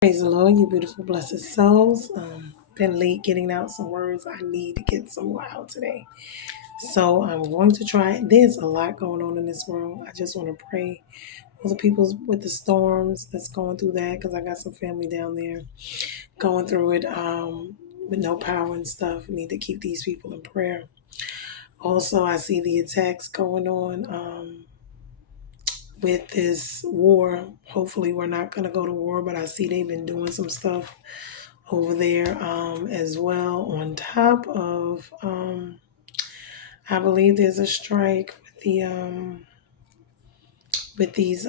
Praise the Lord, you beautiful, blessed souls. Been late getting out some words. I need to get some more out today. So I'm going to try. There's a lot going on in this world. I just want to pray for the people with the storms that's going through that because I got some family down there going through it with no power and stuff. Need to keep these people in prayer. Also, I see the attacks going on with this war. Hopefully, we're not going to go to war, but I see they've been doing some stuff over there as well. On top of, I believe there's a strike with the with these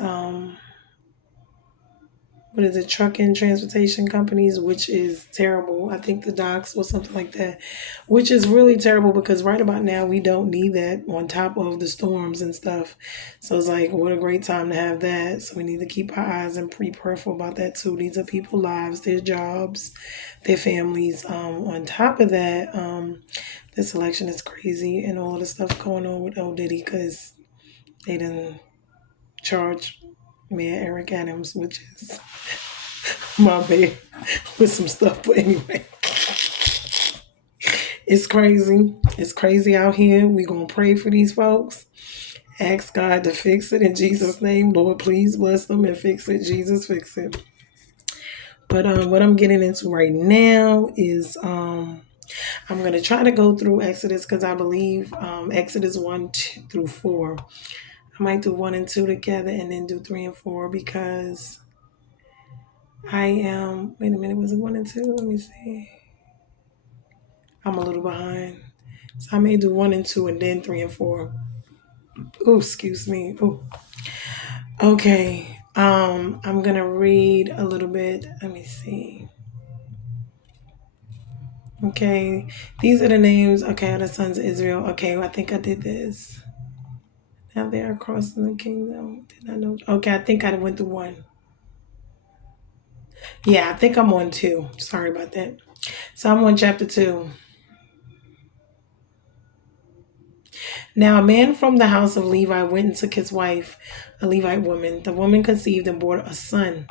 what is it, trucking transportation companies, which is terrible. I think the docks or something like that, which is really terrible because right about now we don't need that on top of the storms and stuff. So it's like, what a great time to have that. So we need to keep our eyes and be prayerful about that too. These are people's lives, their jobs, their families. On top of that, this election is crazy and all of the stuff going on with Old Diddy because they didn't charge Mayor Eric Adams, which is my bad, with some stuff. But anyway, it's crazy. It's crazy out here. We gonna pray for these folks. Ask God to fix it in Jesus' name. Lord, please bless them and fix it. Jesus, fix it. But what I'm getting into right now is I'm gonna try to go through Exodus because I believe Exodus 1 through 4. I might do 1 and 2 together and then do 3 and 4 because I am. Wait a minute, was it 1 and 2? Let me see. I'm a little behind. So I may do 1 and 2 and then 3 and 4. Oh, excuse me. Oh, okay. I'm gonna read a little bit. Let me see. Okay, these are the names. Okay, of the sons of Israel. Okay, I think I did this. Now they are crossing the kingdom. Did I know? Okay, I think I went through 1. Yeah, I think I'm on 2. Sorry about that. So I'm on chapter 2. Now a man from the house of Levi went and took his wife, a Levite woman. The woman conceived and bore a son.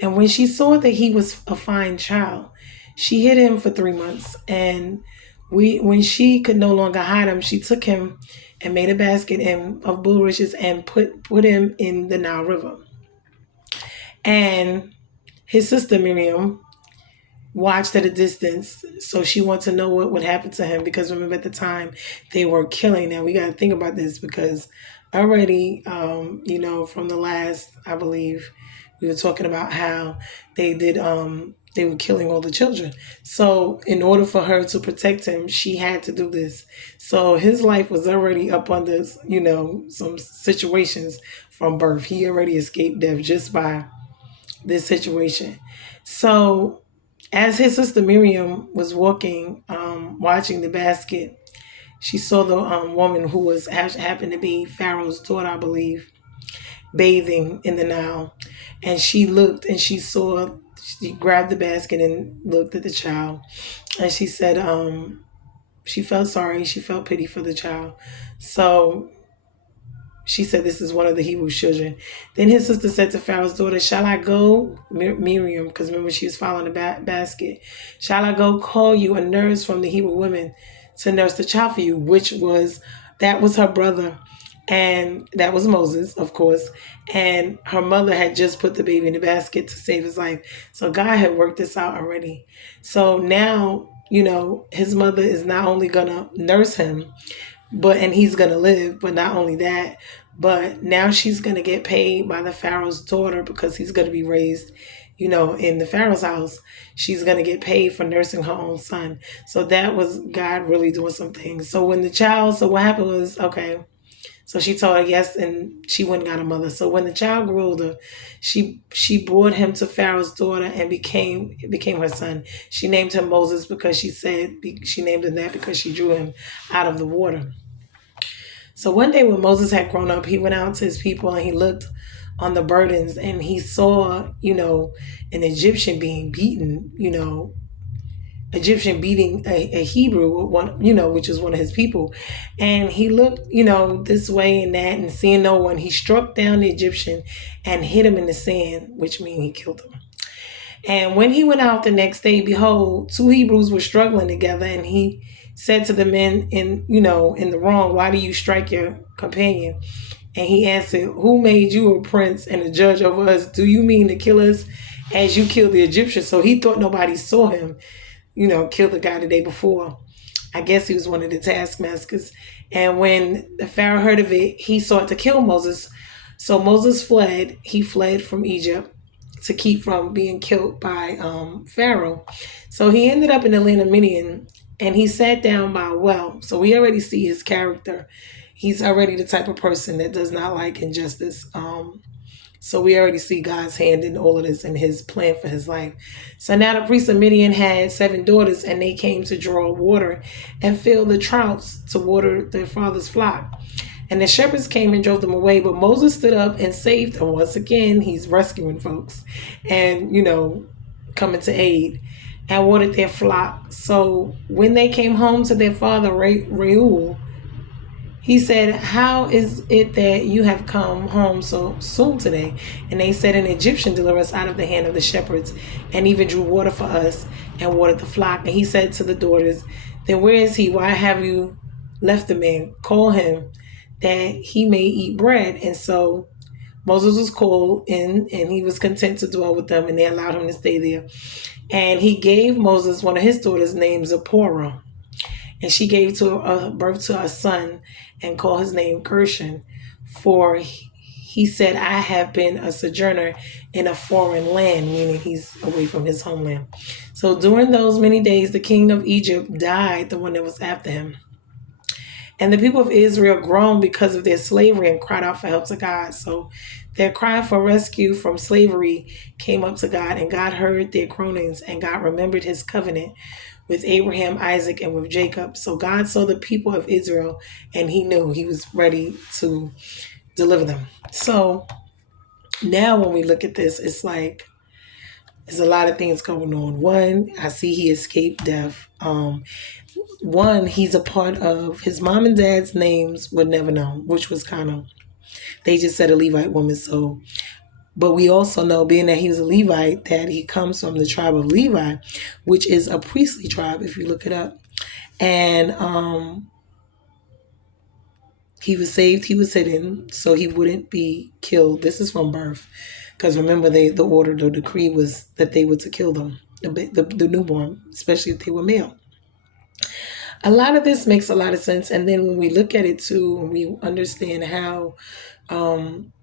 And when she saw that he was a fine child, she hid him for 3 months. And when she could no longer hide him, she took him and made a basket of bulrushes and put him in the Nile River. And his sister Miriam watched at a distance, so she wanted to know what would happen to him because remember at the time they were killing. Now we got to think about this because already, from the last, I believe we were talking about how they did, they were killing all the children. So in order for her to protect him, she had to do this. So his life was already up on this, some situations from birth. He already escaped death just by this situation. So as his sister Miriam was walking, watching the basket, she saw the woman who happened to be Pharaoh's daughter, I believe, bathing in the Nile. And she looked and she grabbed the basket and looked at the child. And she said she felt sorry. She felt pity for the child. So she said, this is one of the Hebrew children. Then his sister said to Pharaoh's daughter, shall I go, Miriam, because remember she was following the basket, shall I go call you a nurse from the Hebrew women to nurse the child for you? That was her brother. And that was Moses, of course. And her mother had just put the baby in the basket to save his life. So God had worked this out already. So now, his mother is not only going to nurse him, and he's going to live, but not only that, but now she's going to get paid by the Pharaoh's daughter because he's going to be raised, in the Pharaoh's house. She's going to get paid for nursing her own son. So that was God really doing some things. So what happened was, okay, so she told her yes, and she went and got a mother. So when the child grew older, she brought him to Pharaoh's daughter and became her son. She named him Moses because she named him that because she drew him out of the water. So one day when Moses had grown up, he went out to his people and he looked on the burdens and he saw, an Egyptian being beaten, Egyptian beating a Hebrew, which was one of his people. And he looked, this way and that, and seeing no one, he struck down the Egyptian and hit him in the sand, which means he killed him. And when he went out the next day, behold, two Hebrews were struggling together, and he said to the men in the wrong, why do you strike your companion? And he answered, who made you a prince and a judge over us? Do you mean to kill us as you killed the Egyptians? So he thought nobody saw him, kill the guy the day before. I guess he was one of the taskmasters. And when the Pharaoh heard of it, he sought to kill Moses. So Moses fled. He fled from Egypt to keep from being killed by Pharaoh. So he ended up in the land of Midian, and he sat down by a well. So we already see his character. He's already the type of person that does not like injustice. So we already see God's hand in all of this and his plan for his life. So now the priest of Midian had 7 daughters, and they came to draw water and fill the troughs to water their father's flock. And the shepherds came and drove them away, but Moses stood up and saved them. Once again, he's rescuing folks and, coming to aid, and watered their flock. So when they came home to their father, Reuel, he said, how is it that you have come home so soon today? And they said, an Egyptian delivered us out of the hand of the shepherds, and even drew water for us and watered the flock. And he said to the daughters, then where is he? Why have you left the man? Call him, that he may eat bread. And so Moses was called in, and he was content to dwell with them, and they allowed him to stay there. And he gave Moses one of his daughters named Zipporah. And she gave birth to a son and called his name Gershon. For he said, I have been a sojourner in a foreign land, meaning he's away from his homeland. So during those many days, the king of Egypt died, the one that was after him. And the people of Israel groaned because of their slavery and cried out for help to God. So their cry for rescue from slavery came up to God, and God heard their groanings, and God remembered his covenant with Abraham, Isaac, and with Jacob. So God saw the people of Israel, and he knew he was ready to deliver them. So now when we look at this, it's like there's a lot of things going on. One, I see he escaped death. One, he's a part of his mom and dad's names were never known, which was kind of, they just said a Levite woman. So, but we also know, being that he was a Levite, that he comes from the tribe of Levi, which is a priestly tribe, if you look it up. And he was saved, he was hidden, so he wouldn't be killed. This is from birth. Because remember, the order, the decree was that they were to kill them, the newborn, especially if they were male. A lot of this makes a lot of sense. And then when we look at it too, and we understand how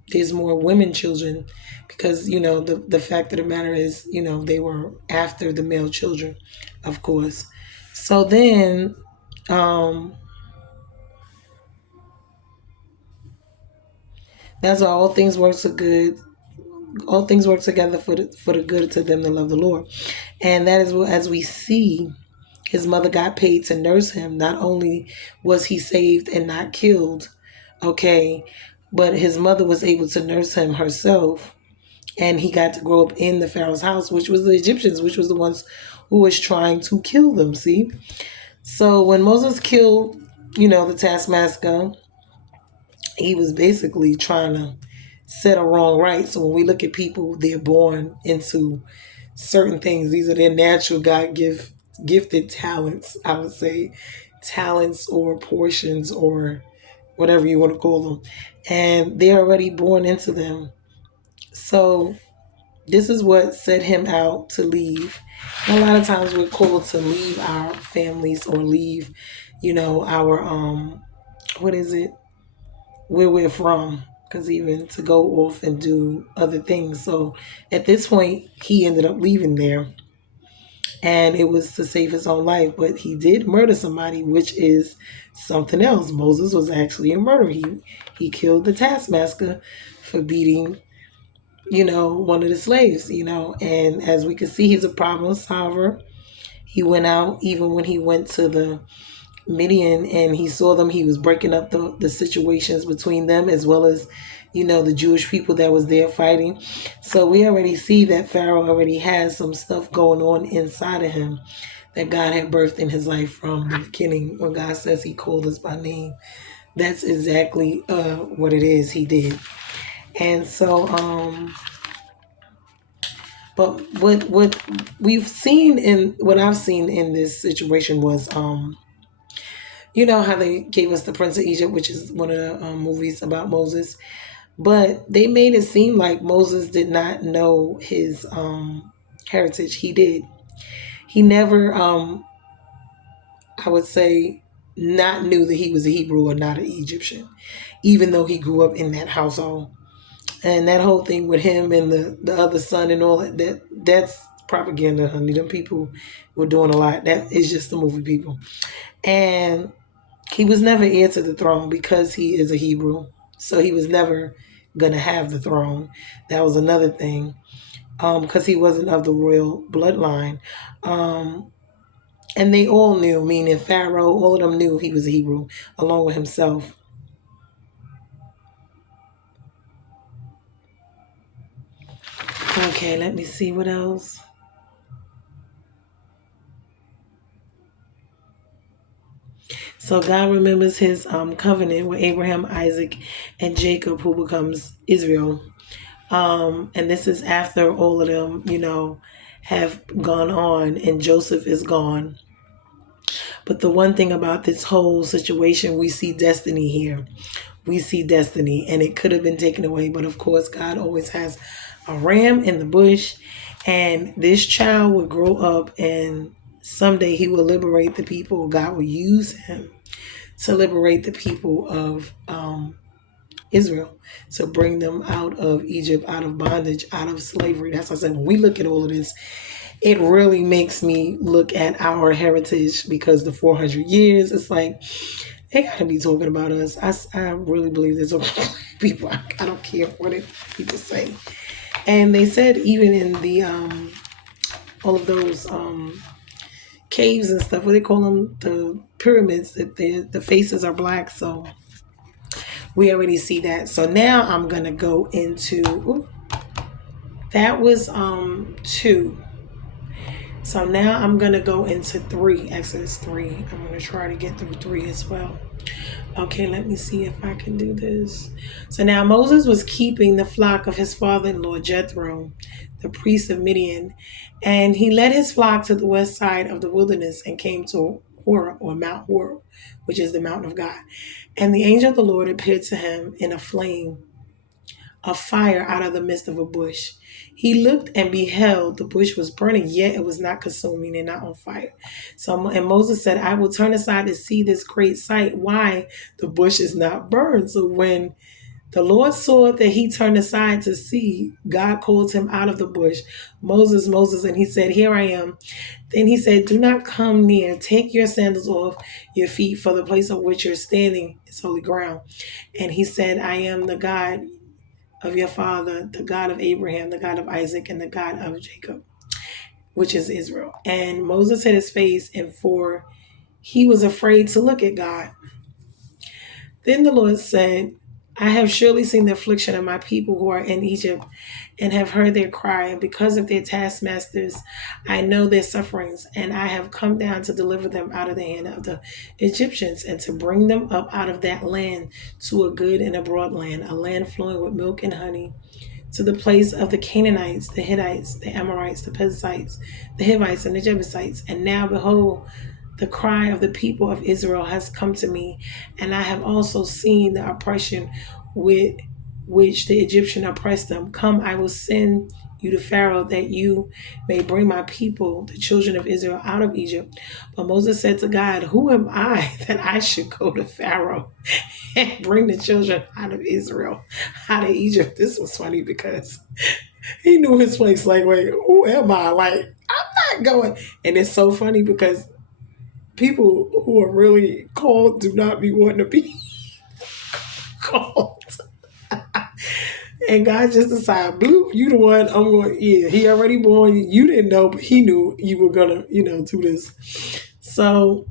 there's more women children, because, the fact of the matter is, they were after the male children, of course. So then, that's why all things work so good. All things work together for the good to them that love the Lord. And that is what, as we see, his mother got paid to nurse him. Not only was he saved and not killed, okay, but his mother was able to nurse him herself. And he got to grow up in the Pharaoh's house, which was the Egyptians, which was the ones who was trying to kill them, see? So when Moses killed, the taskmaster, he was basically trying to set a wrong right. So when we look at people, they're born into certain things. These are their natural gifted talents, I would say, talents or portions or whatever you want to call them. And they're already born into them. So this is what set him out to leave. And a lot of times we're called to leave our families or leave, our, where we're from. Because even to go off and do other things. So at this point, he ended up leaving there. And it was to save his own life. But he did murder somebody, which is something else. Moses was actually a murderer. He killed the taskmaster for beating, one of the slaves, And as we can see, he's a problem solver. He went out, even when he went to the Midian and he saw them, he was breaking up the situations between them, as well as, the Jewish people that was there fighting. So we already see that Pharaoh already has some stuff going on inside of him that God had birthed in his life from the beginning. When God says he called us by name, that's exactly what it is he did. And so But what we've seen in what I've seen in this situation was, you know how they gave us the Prince of Egypt, which is one of the movies about Moses, but they made it seem like Moses did not know his heritage. He did. He never, I would say, not knew that he was a Hebrew or not an Egyptian, even though he grew up in that household. And that whole thing with him and the other son and all that's propaganda, honey. Them people were doing a lot. That is just the movie people. And he was never heir to the throne because he is a Hebrew. So he was never gonna have the throne. That was another thing. Because he wasn't of the royal bloodline. Um, and they all knew, meaning Pharaoh, all of them knew he was a Hebrew, along with himself. Okay, let me see what else. So God remembers his covenant with Abraham, Isaac, and Jacob, who becomes Israel. And this is after all of them, have gone on and Joseph is gone. But the one thing about this whole situation, we see destiny here. We see destiny, and it could have been taken away. But of course, God always has a ram in the bush, and this child will grow up, and someday he will liberate the people. God will use him to liberate the people of Israel, to bring them out of Egypt, out of bondage, out of slavery. That's what I said. When we look at all of this, it really makes me look at our heritage, because the 400 years, it's like, they gotta be talking about us. I really believe there's people. I don't care what people say. And they said even in the all of those caves and stuff, what they call them, the pyramids, that the faces are black. So we already see that. So now I'm gonna go into that was 2. So now I'm gonna go into 3, Exodus 3. I'm gonna try to get through 3 as well. Okay, let me see if I can do this. So now Moses was keeping the flock of his father-in-law Jethro, the priest of Midian, and he led his flock to the west side of the wilderness and came to Horeb, or Mount Horeb, which is the mountain of God. And the angel of the Lord appeared to him in a flame of fire out of the midst of a bush. He looked and beheld the bush was burning, yet it was not consuming and not on fire. So, and Moses said, I will turn aside to see this great sight, why the bush is not burned. So when the Lord saw that he turned aside to see, God called him out of the bush, Moses, Moses, and he said, here I am. Then he said, do not come near. Take your sandals off your feet, for the place on which you're standing is holy ground. And he said, I am the God of your father, the God of Abraham, the God of Isaac, and the God of Jacob, which is Israel. And Moses hid his face, and for he was afraid to look at God. Then the Lord said, I have surely seen the affliction of my people who are in Egypt, and have heard their cry, and because of their taskmasters, I know their sufferings, and I have come down to deliver them out of the hand of the Egyptians, and to bring them up out of that land to a good and a broad land, a land flowing with milk and honey, to the place of the Canaanites, the Hittites, the Amorites, the Perizzites, the Hivites, and the Jebusites. And now, behold, the cry of the people of Israel has come to me, and I have also seen the oppression with which the Egyptian oppressed them. Come, I will send you to Pharaoh, that you may bring my people, the children of Israel, out of Egypt. But Moses said to God, who am I that I should go to Pharaoh and bring the children out of Israel, out of Egypt? This was funny because he knew his place. Like, wait, who am I? Like, I'm not going. And it's so funny because people who are really called do not be wanting to be called. And God just decided, Blue, you the one I'm going, yeah, he already born. You didn't know, but he knew you were going to, do this. So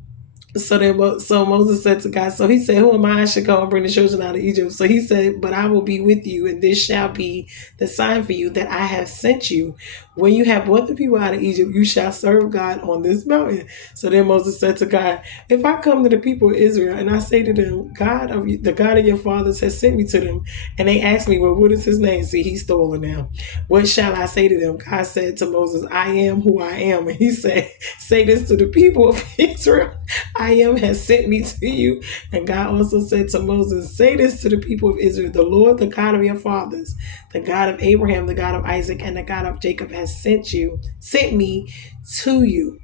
So Moses said to God, so he said, who am I should go and bring the children out of Egypt? So he said, but I will be with you, and this shall be the sign for you that I have sent you. When you have brought the people out of Egypt, you shall serve God on this mountain. So then Moses said to God, if I come to the people of Israel and I say to them, the God of your fathers has sent me to them, and they ask me, well, what is his name? See, he's stolen now. What shall I say to them? God said to Moses, I am who I am. And he said, say this to the people of Israel. I am has sent me to you. And God also said to Moses, say this to the people of Israel, the Lord, the God of your fathers, the God of Abraham, the God of Isaac, and the God of Jacob has sent me to you.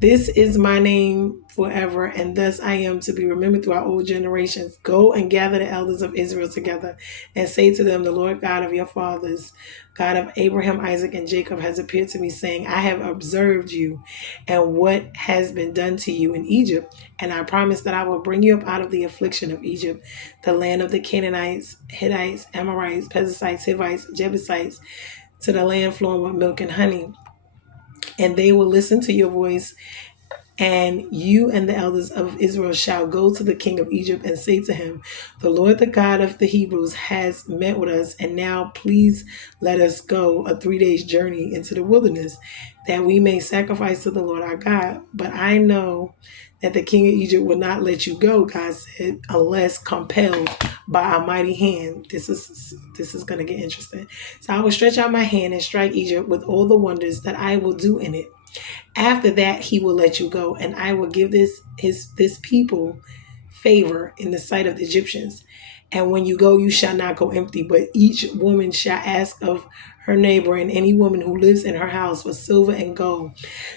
This is my name forever, and thus I am to be remembered throughout all generations. Go and gather the elders of Israel together and say to them, the Lord God of your fathers, God of Abraham, Isaac, and Jacob has appeared to me, saying, I have observed you and what has been done to you in Egypt, and I promise that I will bring you up out of the affliction of Egypt, the land of the Canaanites, Hittites, Amorites, Perizzites, Hivites, Jebusites, to the land flowing with milk and honey. And they will listen to your voice, and you and the elders of Israel shall go to the king of Egypt and say to him, the Lord, the God of the Hebrews, has met with us, and now please let us go a 3 days journey into the wilderness, that we may sacrifice to the Lord our God. But I know that the king of Egypt will not let you go, God said, unless compelled by a mighty hand. This is going to get interesting. So I will stretch out my hand and strike Egypt with all the wonders that I will do in it. After that, he will let you go, and I will give this people favor in the sight of the Egyptians. And when you go, you shall not go empty, but each woman shall ask of her neighbor and any woman who lives in her house for silver and gold,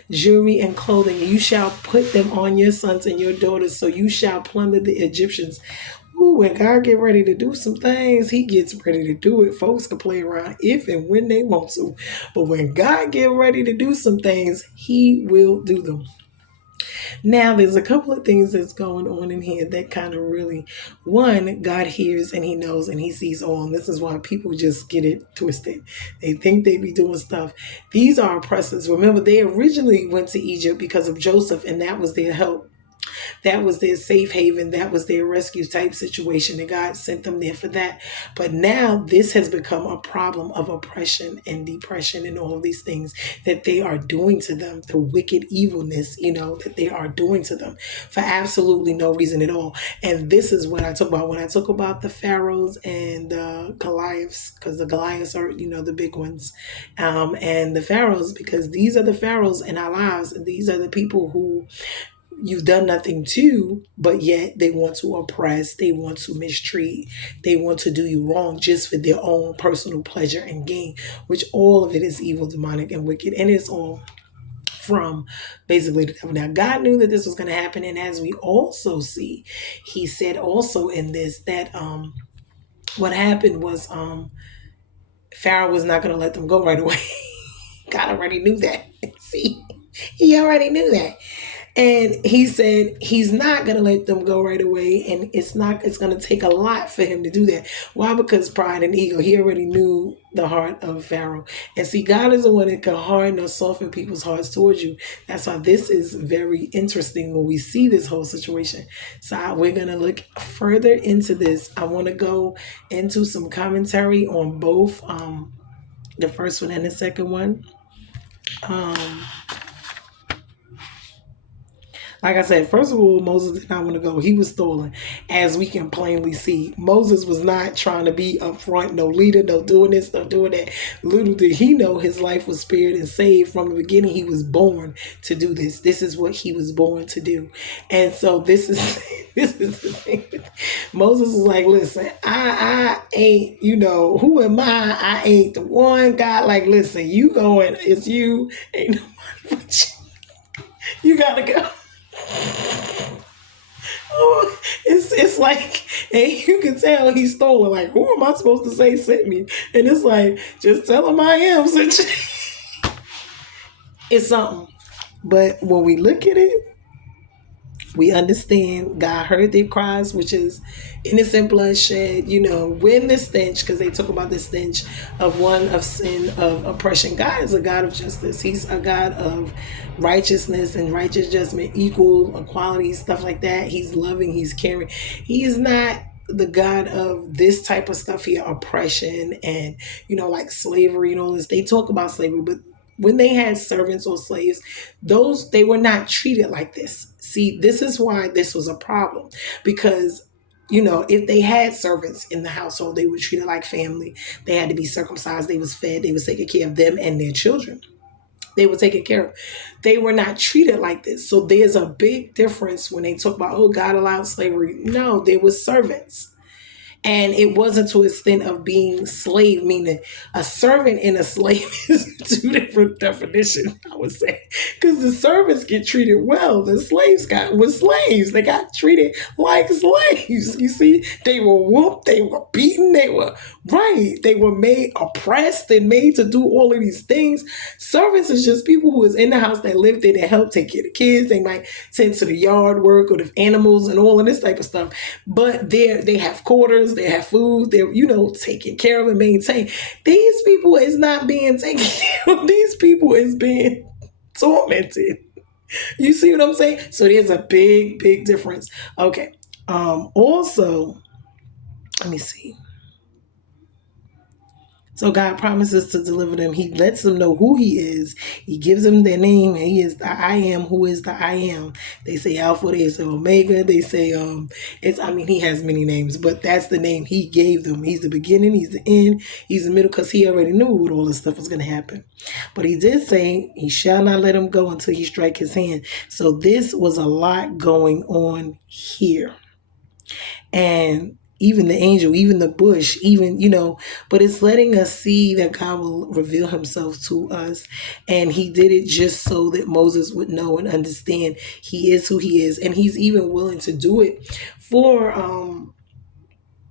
jewelry and clothing. You shall put them on your sons and your daughters, so you shall plunder the Egyptians. Ooh, when God get ready to do some things, he gets ready to do it. Folks can play around if and when they want to. But when God get ready to do some things, he will do them. Now, there's a couple of things that's going on in here that kind of really, one, God hears and he knows and he sees all. And this is why people just get it twisted. They think they be doing stuff. These are oppressors. Remember, they originally went to Egypt because of Joseph, and that was their help. That was their safe haven. That was their rescue type situation. And God sent them there for that. But now this has become a problem of oppression and depression and all of these things that they are doing to them. The wicked evilness, that they are doing to them for absolutely no reason at all. And this is what I talk about when I talk about the pharaohs and the Goliaths, because the Goliaths are, the big ones, and the pharaohs, because these are the pharaohs in our lives. And these are the people who you've done nothing to, but yet they want to oppress, they want to mistreat, they want to do you wrong just for their own personal pleasure and gain, which all of it is evil, demonic, and wicked, and it's all from basically the devil. Now, God knew that this was going to happen, and as we also see, he said also in this that what happened was Pharaoh was not going to let them go right away. God already knew that. See, he already knew that. And he said he's not going to let them go right away. And it's going to take a lot for him to do that. Why? Because pride and ego. He already knew the heart of Pharaoh. And see, God is the one that can harden or soften people's hearts towards you. That's why this is very interesting when we see this whole situation. So we're going to look further into this. I want to go into some commentary on both the first one and the second one. Like I said, first of all, Moses did not want to go. He was stolen, as we can plainly see. Moses was not trying to be up front, no leader, no doing this, no doing that. Little did he know his life was spared and saved from the beginning. He was born to do this. This is what he was born to do. And so this is the thing. Moses was like, listen, I ain't, who am I? I ain't the one. God, like, listen, you going, it's you, ain't nobody but you. You gotta go. Oh, it's like, and you can tell he's stolen. Like, who am I supposed to say sent me? And it's like, just tell him I am. It's something. But when we look at it, We understand God heard their cries, which is innocent bloodshed, when the stench, because they talk about the stench of one of sin, of oppression. God is a God of justice. He's a God of righteousness and righteous judgment, equal equality, stuff like that. He's loving, he's caring. He is not the God of this type of stuff here, oppression and, like slavery and all this. They talk about slavery, but when they had servants or slaves, they were not treated like this. See, this is why this was a problem, because if they had servants in the household, they were treated like family. They had to be circumcised, they was fed, they was taking care of them and their children. They were taken care of. They were not treated like this. So there's a big difference when they talk about, oh, God allowed slavery. No, there was servants. And it wasn't to the extent of being slave, meaning a servant and a slave is two different definitions, I would say. Because the servants get treated well. The slaves were slaves. They got treated like slaves. You see, they were whooped, they were beaten, they were made oppressed and made to do all of these things. Servants is just people who is in the house that live there, that help take care of the kids. They might tend to the yard work or the animals and all of this type of stuff. But they have quarters, they have food, they're, taken care of and maintained. These people is not being taken care of. These people is being tormented. You see what I'm saying? So there's a big, big difference. Okay. Also, let me see. So God promises to deliver them. He lets them know who he is. He gives them their name. He is the I am, who is the I am. They say Alpha, they say Omega. They say, he has many names, but that's the name he gave them. He's the beginning, he's the end, he's the middle, because he already knew what all this stuff was going to happen. But he did say he shall not let him go until he strike his hand. So this was a lot going on here. And even the angel, even the bush, but it's letting us see that God will reveal himself to us. And he did it just so that Moses would know and understand he is who he is. And he's even willing to do it for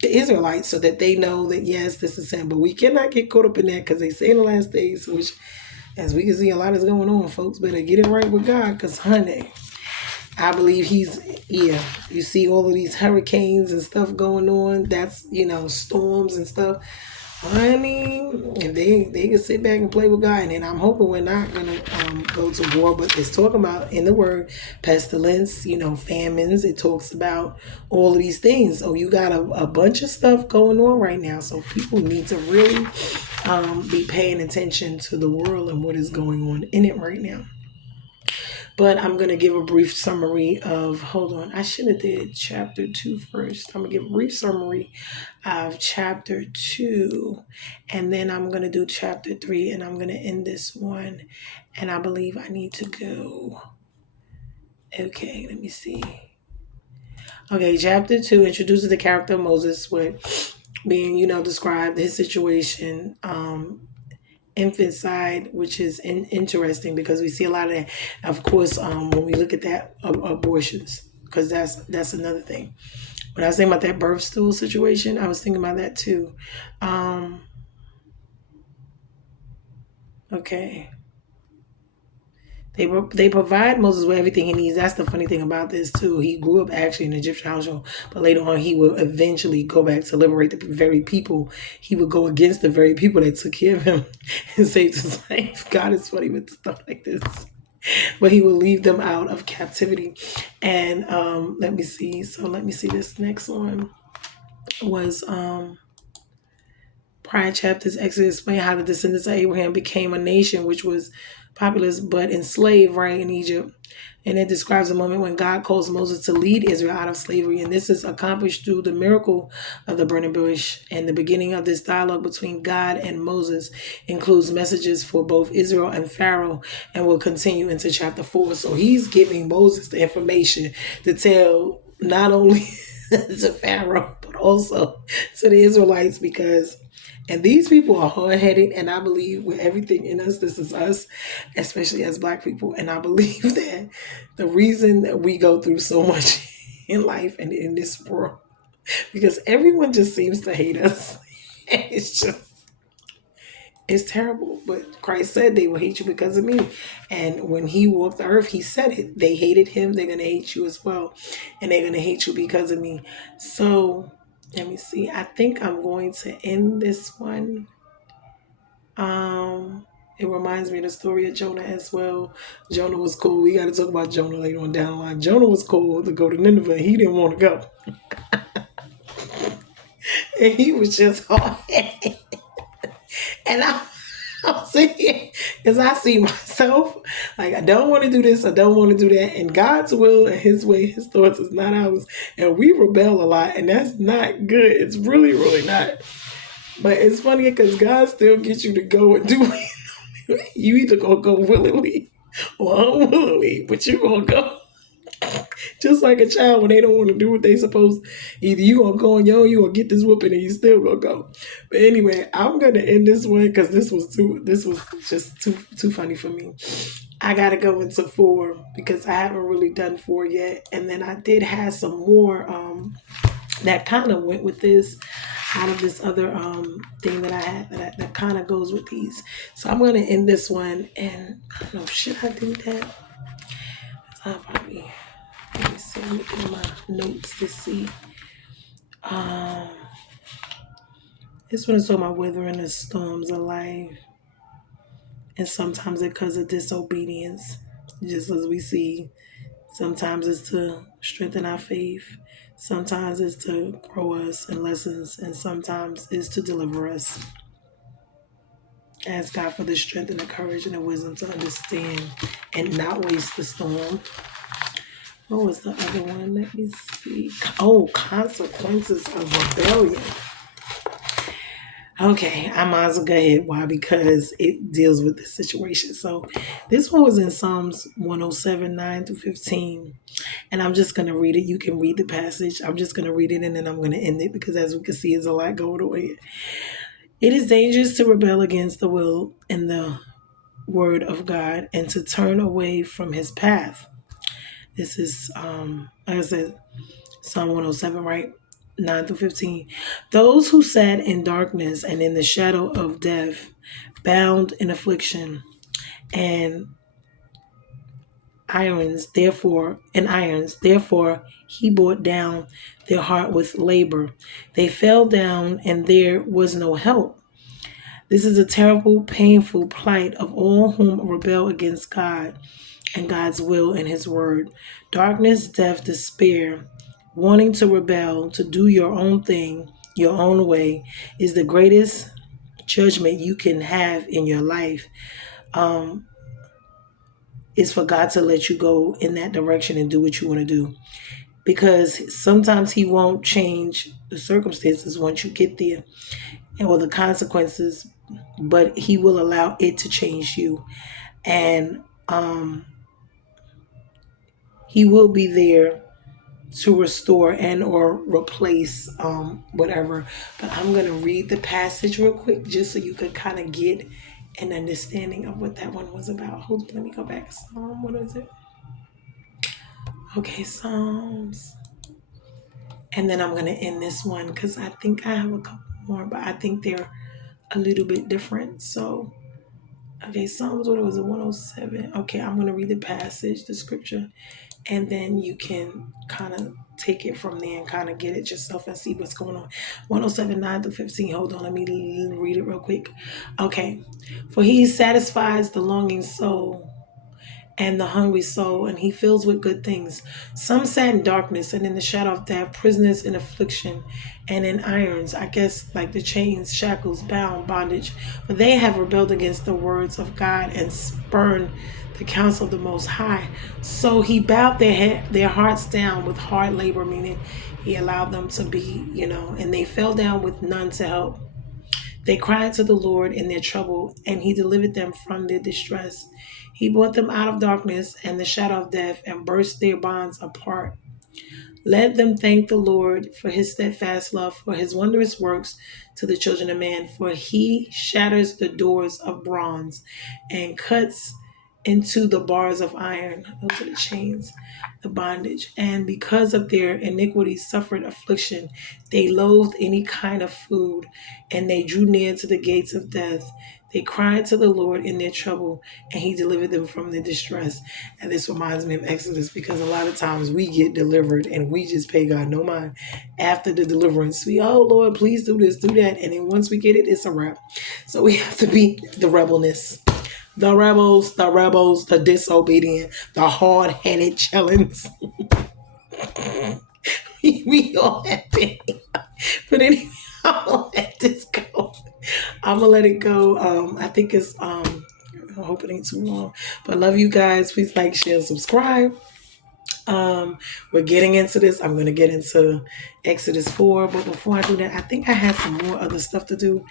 the Israelites, so that they know that, yes, this is him. But we cannot get caught up in that, because they say in the last days, which, as we can see, a lot is going on, folks. Better get it right with God, because, honey, I believe you see all of these hurricanes and stuff going on. That's, storms and stuff. Honey, and they can sit back and play with God. And I'm hoping we're not going to go to war, but it's talking about in the word pestilence, famines. It talks about all of these things. So you got a bunch of stuff going on right now. So people need to really be paying attention to the world and what is going on in it right now. But I'm going to give a brief summary of, hold on, I should have did chapter 2 first. I'm going to give a brief summary of chapter 2. And then I'm going to do chapter 3. And I'm going to end this one. And I believe I need to go. Okay, let me see. Okay, chapter 2 introduces the character of Moses with being, described his situation, infanticide, which is interesting, because we see a lot of that. Of course, when we look at that, abortions, because that's another thing. When I was thinking about that birth stool situation, I was thinking about that too. Okay. They provide Moses with everything he needs. That's the funny thing about this too. He grew up actually in an Egyptian household, but later on he will eventually go back to liberate the very people. He would go against the very people that took care of him and saved his life. God is funny with stuff like this. But he will leave them out of captivity. And let me see. So let me see. This next one was prior chapters. Exodus explain how the descendants of Abraham became a nation which was populous but enslaved right in Egypt. And it describes a moment when God calls Moses to lead Israel out of slavery. And this is accomplished through the miracle of the burning bush. And the beginning of this dialogue between God and Moses includes messages for both Israel and Pharaoh, and will continue into chapter 4. So he's giving Moses the information to tell not only to Pharaoh, but also to the Israelites, and these people are hard-headed, and I believe with everything in us, this is us, especially as Black people, and I believe that the reason that we go through so much in life and in this world, because everyone just seems to hate us. It's terrible. But Christ said they will hate you because of me. And when he walked the earth, he said it. They hated him. They're going to hate you as well. And they're going to hate you because of me. So let me see. I think I'm going to end this one. It reminds me of the story of Jonah as well. Jonah was cool. We got to talk about Jonah later on down the line. Jonah was cool to go to Nineveh. He didn't want to go. And he was just hard. And I'm saying, because I see myself, like, I don't want to do this, I don't want to do that. And God's will and his way, his thoughts is not ours. And we rebel a lot, and that's not good. It's really, really not. But it's funny because God still gets you to go and do it. You either going to go willingly or unwillingly, but you going to go. Just like a child when they don't want to do what they supposed. Either you going to go on your own, you going to get this whooping and you still going to go. But anyway, I'm going to end this one because this was just too funny for me. I got to go into 4 because I haven't really done 4 yet. And then I did have some more that kind of went with this out of this other thing that I had that kind of goes with these. So I'm going to end this one. And I don't know, should I do that? I'll probably, let me see, look at my notes to see. This one is talking about weathering the storms of life. And sometimes it's because of disobedience. Just as we see, sometimes it's to strengthen our faith. Sometimes it's to grow us in lessons. And sometimes it's to deliver us. Ask God for the strength and the courage and the wisdom to understand and not waste the storm. What was the other one? Let me see. Oh, consequences of rebellion. Okay, I might as well go ahead. Why? Because it deals with this situation. So this one was in Psalms 107, 9 through 15. And I'm just going to read it. You can read the passage. I'm just going to read it and then I'm going to end it because as we can see, there's a lot going on here. It is dangerous to rebel against the will and the word of God and to turn away from his path. This is, like I said, Psalm 107, right? 9 through 15. Those who sat in darkness and in the shadow of death, bound in affliction and irons, therefore he brought down their heart with labor. They fell down and there was no help. This is a terrible, painful plight of all whom rebel against God and God's will and his word. Darkness, death, despair, wanting to rebel, to do your own thing, your own way, is the greatest judgment you can have in your life. Is for God to let you go in that direction and do what you want to do. Because sometimes he won't change the circumstances once you get there or the consequences, but he will allow it to change you. And he will be there to restore and or replace whatever. But I'm going to read the passage real quick just so you can kind of get an understanding of what that one was about. Hold on, let me go back. Psalm, what is it? Okay, Psalms. And then I'm going to end this one because I think I have a couple more, but I think they're a little bit different. So, okay, Psalms, what was it, 107? Okay, I'm going to read the passage, the scripture, and then you can kind of take it from there and kind of get it yourself and see what's going on. 107, 9 through 15. Hold on, let me read it real quick. Okay. For he satisfies the longing soul and the hungry soul, and he fills with good things. Some sat in darkness and in the shadow of death, prisoners in affliction and in irons, I guess like the chains, shackles, bound, bondage. For they have rebelled against the words of God and spurned the counsel of the Most High. So he bowed their hearts down with hard labor, meaning he allowed them to be, and they fell down with none to help. They cried to the Lord in their trouble, and he delivered them from their distress. He brought them out of darkness and the shadow of death and burst their bonds apart. Let them thank the Lord for his steadfast love, for his wondrous works to the children of man. For he shatters the doors of bronze and cuts into the bars of iron. Those are the chains, the bondage. And because of their iniquities suffered affliction, they loathed any kind of food, and they drew near to the gates of death. They cried to the Lord in their trouble, and he delivered them from their distress. And this reminds me of Exodus, because a lot of times we get delivered and we just pay God no mind after the deliverance. We, oh Lord, please do this, do that. And then once we get it, it's a wrap. So we have to be the rebelness. The rebels, the disobedient, the hard-headed chillins. We all have been. But anyway, I'm gonna let this go. I'm gonna let it go. I think it's I hope it ain't too long. But love you guys. Please like, share, and subscribe. We're getting into this. I'm going to get into Exodus 4, but before I do that, I think I had some more other stuff to do.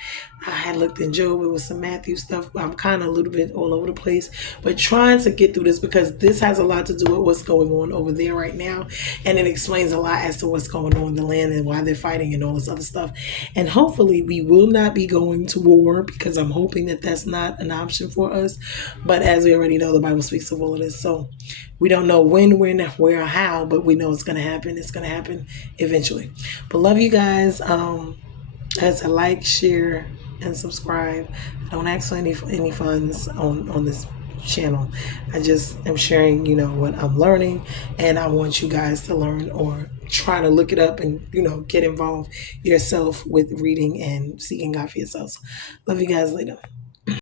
I had looked in Job, it was some Matthew stuff, but I'm kind of a little bit all over the place, but trying to get through this because this has a lot to do with what's going on over there right now, and it explains a lot as to what's going on in the land and why they're fighting and all this other stuff. And hopefully we will not be going to war, because I'm hoping that that's not an option for us. But as we already know, the Bible speaks of all of this, so we don't know when, where, or how, but we know it's going to happen. It's going to happen eventually. But love you guys. As a like, share, and subscribe. I don't ask for any funds on this channel. I just am sharing, what I'm learning, and I want you guys to learn or try to look it up and, get involved yourself with reading and seeking God for yourselves. Love you guys later.